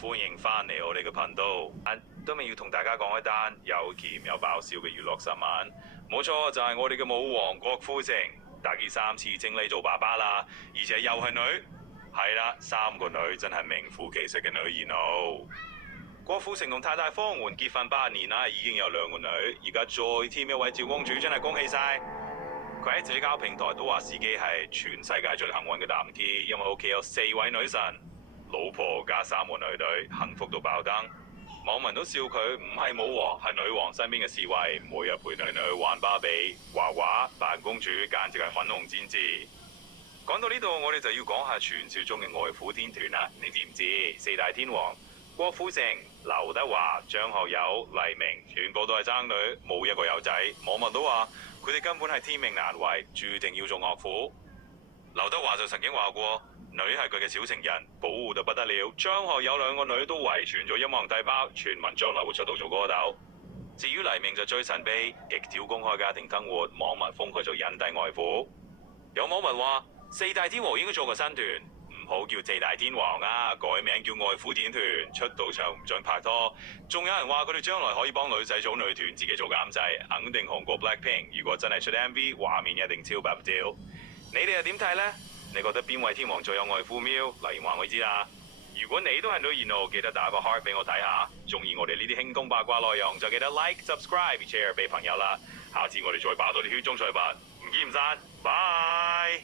歡迎翻嚟我哋嘅頻道。今日要同大家講一單又甜又爆笑嘅娛樂新聞。冇錯，就係我哋嘅舞王郭富城，打幾3次正例做爸爸啦，而且又係女。係啦，3個女真係名副其實嘅女兒奴。郭富城同太太方媛結婚8年啦，已經有2個女，而家再添一位趙公主，真係恭喜晒！佢喺社交平台都話自己係全世界最幸運嘅男 T，因為屋企有4位女神，老婆加3個女女，幸福到爆燈。網民都笑佢唔係舞王，係女王身邊嘅侍衛，每日陪女女玩芭比、畫畫、扮公主，簡直係粉紅戰士。講到呢度，我哋就要講下傳說中嘅外父天團啦。你知唔知4大天王？郭富城、劉德華、張學友、黎明，全部都係爭女，冇一個有仔。網民都話佢哋根本係天命難違，注定要做岳父。劉德華就曾經話過，女係佢嘅小情人，保護到不得了。張學友2個女都遺傳咗音樂帝包，傳聞將來會出道做歌手。至於黎明就最神秘，極少公開家庭生活，網民封佢做隱帝外父。有網民話4大天王應該做個新團。唔好叫4大天王啊，改名叫外父天團，出道唱唔准拍拖。仲有人話佢哋將來可以幫女仔組女團，自己做監製，肯定紅過 Blackpink。如果真係出 MV，畫面一定超爆照。你哋又點睇呢？你覺得邊位天王最有外父 feel？留言話我知啦。如果你都係女兒奴，記得打個 heart 俾我睇下。中意我哋呢啲輕鬆八卦內容，就記得 like、subscribe、share 俾朋友啦。下次我哋再爆多啲血中財物，唔見唔散，拜。